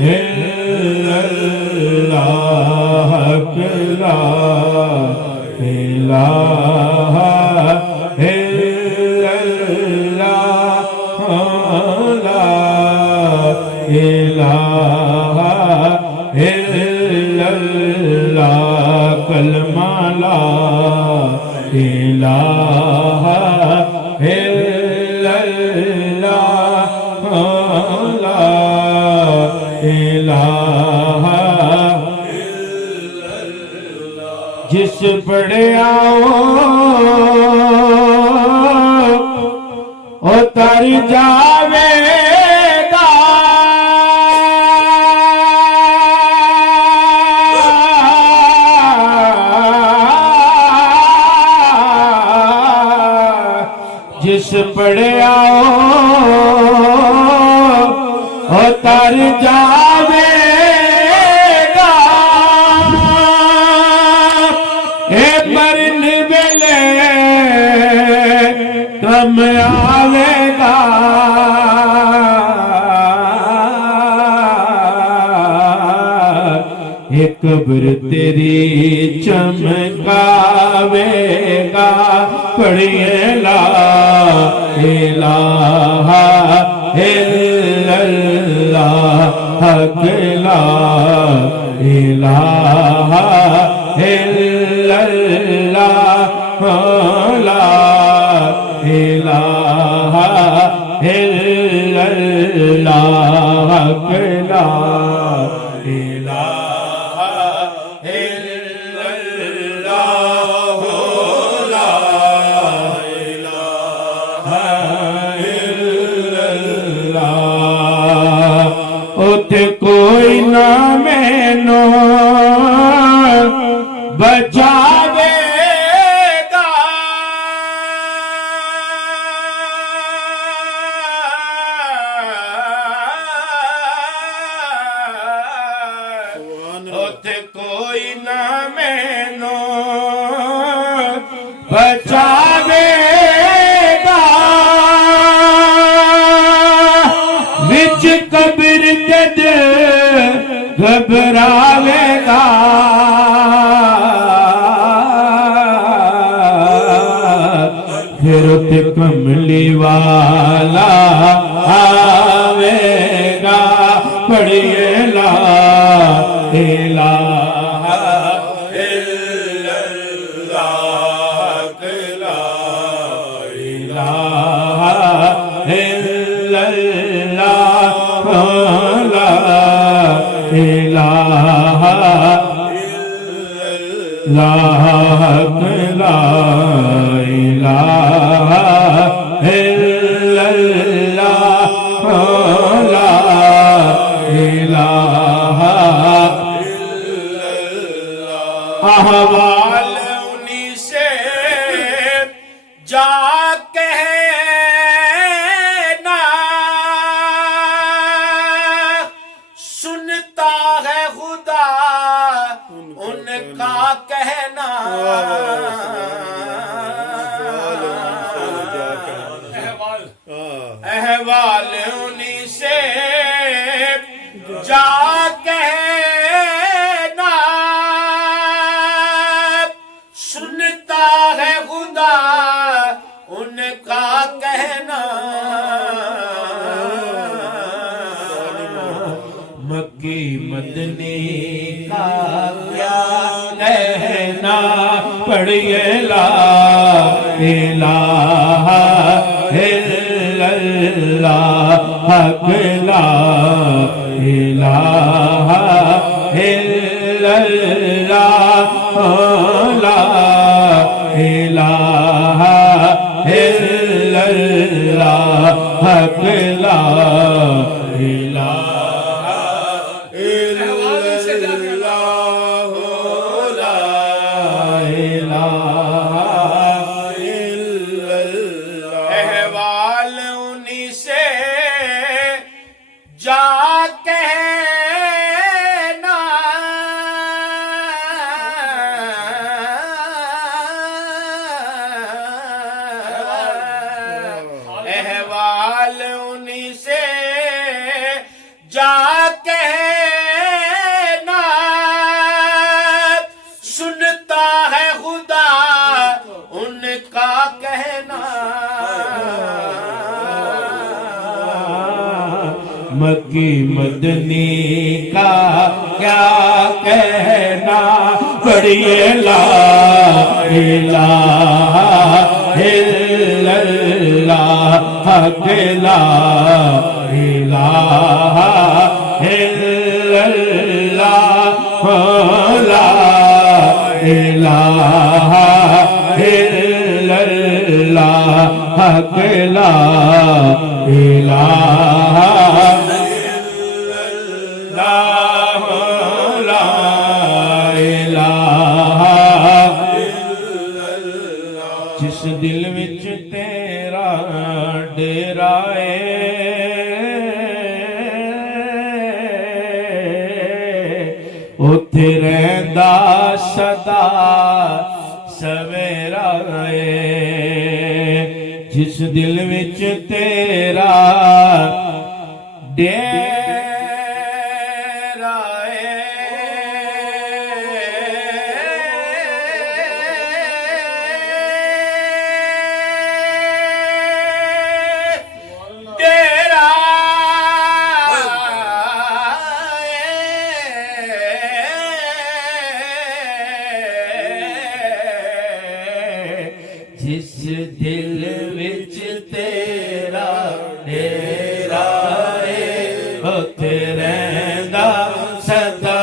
إلا الله لا إله إلا الله لا إله إلا الله کلمہ لا إله إلا الله لا إله إلا الله جس پڑھیا اتر جاوے گا جس پڑھیا اتر جاوے گا اے مرن ویلے کم آوے گا اے قبر تیری چمکاوے گا پڑھیے لا الہ الا اللہ حق لا الہ الا اللہ لا الہ الا اللہ حق لا الہ الا اللہ لا الہ الا اللہ اتھے کوئی نہ مینو بچاوے گا اتھے کوئی نہ مینو بچاوے گا وچ قبر جد گھبراوے گا پھر تے کملی والا آوے گا پڑھیے لا الہ الا اللہ لا الہ الا اللہ لا الہ الا اللہ لا الہ الا اللہ لا الہ الا اللہ احوال انہی سے جا کہنا سنتا ہے خدا ان کا کہنا احوال انہی سے جا کہنا سنتا ہے خدا ان کا کہنا مکی مدنی کا کیا کہنا پڑھیے لا الہ الا اللہ حق لا الہ الا اللہ لا الہ الا اللہ حق لا الہ الا اللہ لا الہ الا اللہ احوال انہی سے جا جا کہنا سنتا ہے خدا ان کا کہنا مکی مدنی کا کیا کہنا پڑھیے لا الہ الا اللہ حق لا الہ الا اللہ لا الہ الا اللہ حق لا الہ جس دل وچ تیرا ڈیرا اوتھے رہندا سدا سویرا جس دل وچ تیرا ڈیرا جس دل وچ تیرا ڈیرا اوتھے رہندا سدا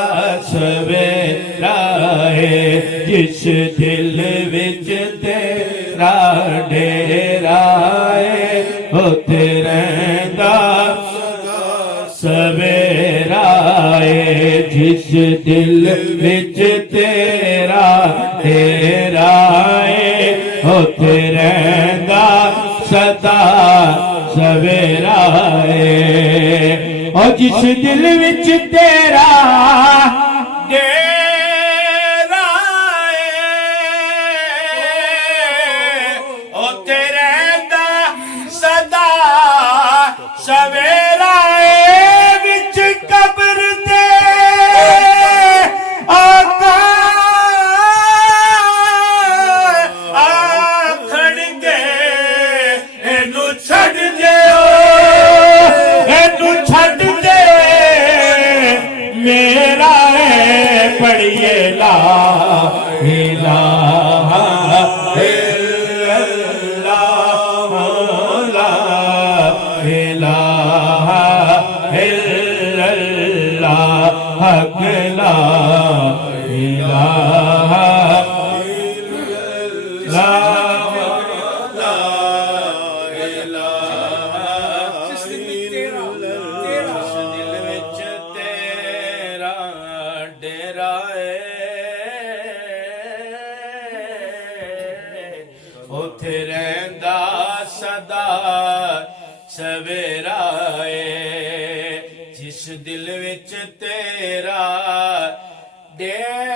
سویرا جس دل وچ تیرا ڈیرا اوتھے رہندا سدا سویرا جس دل وچ تیرا ڈیرا اوتھے رہندا سدا سویرا اور جس دل وچ تیرا ڈیرا اوتھے رہندا سدا سویرا وچ قبر تے پڑھیے لا الہ الا اللہ لا الہ الا اللہ حق لا الہ لا اوتھے رہندا سدا سویرا جس دل وچ تیرا ڈیرا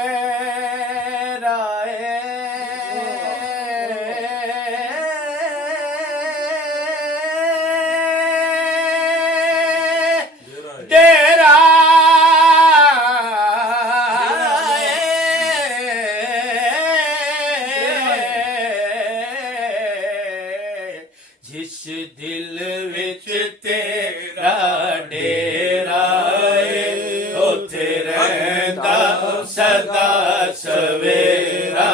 ڈیرا جس دل وچ تیرا ڈیرا اوتھے رہندا سدا سویرا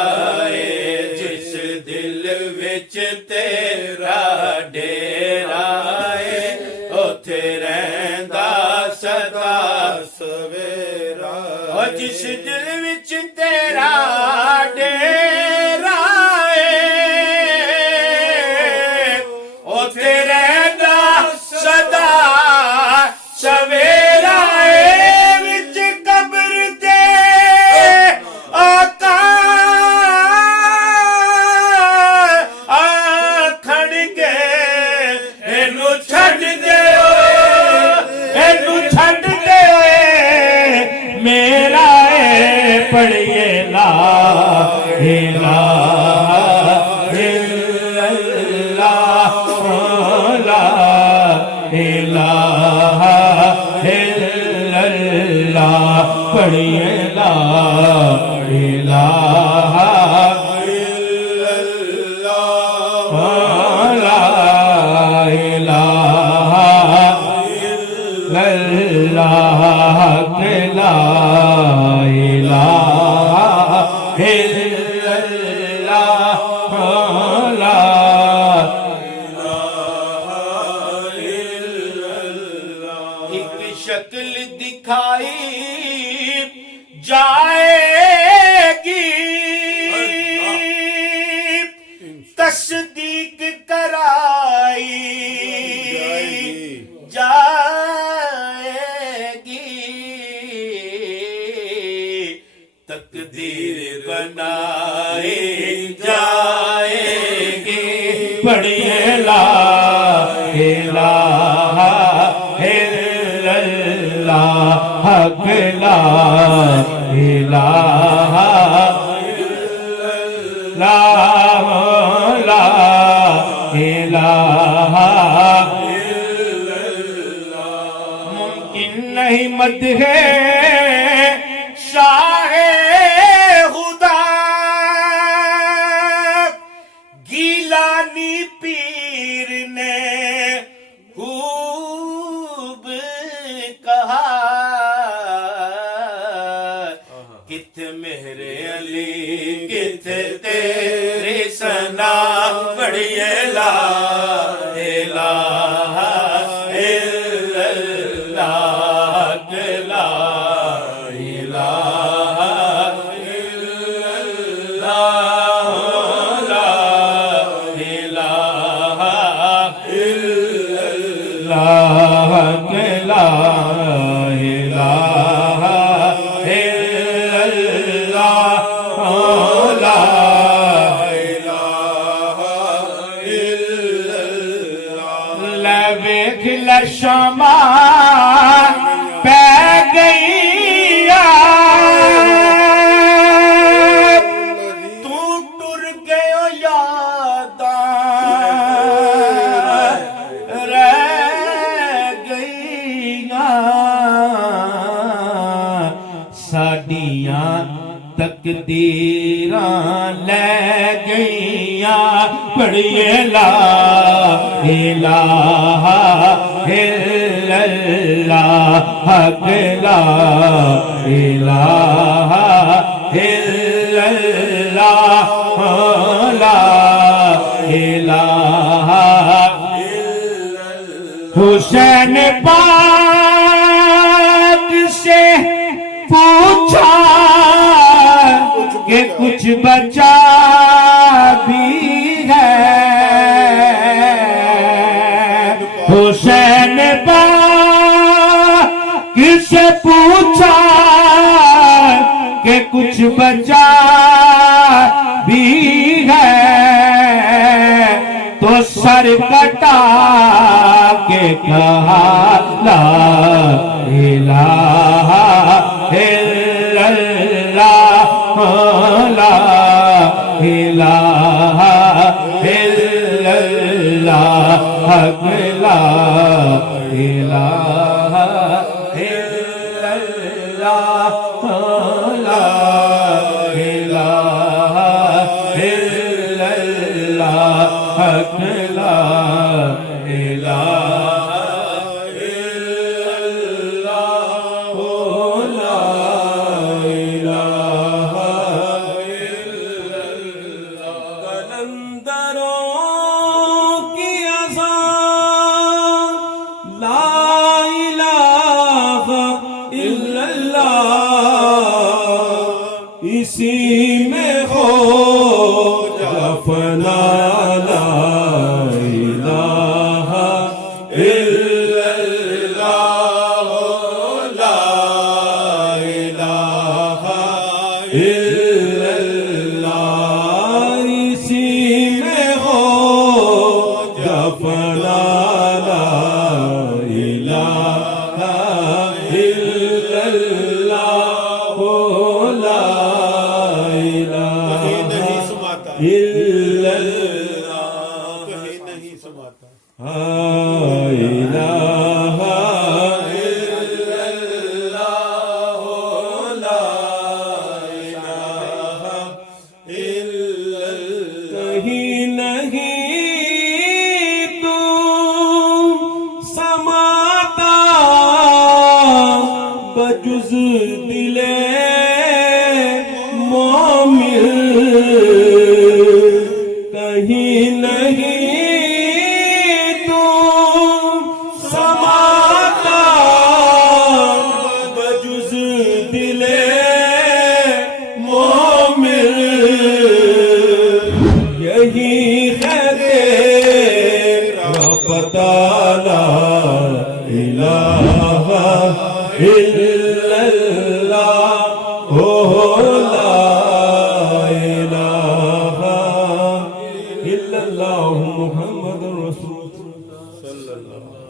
جس دل وچ تیرا ڈیرا اوتھے رہندا سدا سویرا اور جس دل وچ تیرا ڈیرا سویرا وچ قبر تے آقا آکھن گے اینو چھڈ دیو اینو چھڈ دیو میرا پڑھ اللہ پڑھیے لا الہ الا اللہ لا الہ الا اللہ لا الہ الا اللہ لا ایک شکل دکھائی جائے گی تصدیق کرائی جائے گی تقدیر بنائی جائے گی پڑھیے لا الہ الا اللہ حق لا الہ الا اللہ لا الہ الا اللہ ممکن نہیں مدح شاہ خدا گیلانی پیر نے خوب کہا کت مہر علی کت تیری ثنا پڑھیے لا الہ الا اللہ لا الہ الا اللہ لا الہ الا اللہ لا الہ الا اللہ لا الہ الا اللہ لبیک لشما پہ گئی تو ٹر گئے یاداں رہ گئیاں ساڈیاں تقدیراں لے گئیاں پڑھیے لا الہ الا اللہ حق لا الہ الا اللہ لا الہ حسین پاک سے پوچھا کہ کچھ بچا بھی ہے حسین پاک سے پوچھا کہ کچھ بچا بھی ہے تو سر کٹا کے کہا لا الہ الا اللہ لا الہ الا اللہ حق لا الہ الا اللہ لا الہ الا اللہ حق لا الہ اسی میں ہو جفنا لا الہ الا اللہ لا الہ الا اللہ اسی میں ہو جفنا لا الہ الا اللہ الا اللہ کہیں نہیں سماتا الہ الا اللہ بجز دل مومن کہیں نہیں تو سماتا بجز دل مومن یہی ہے تیرا پتہ لا الہ الا اللہ لا الہ الا اللہ محمد رسول اللہ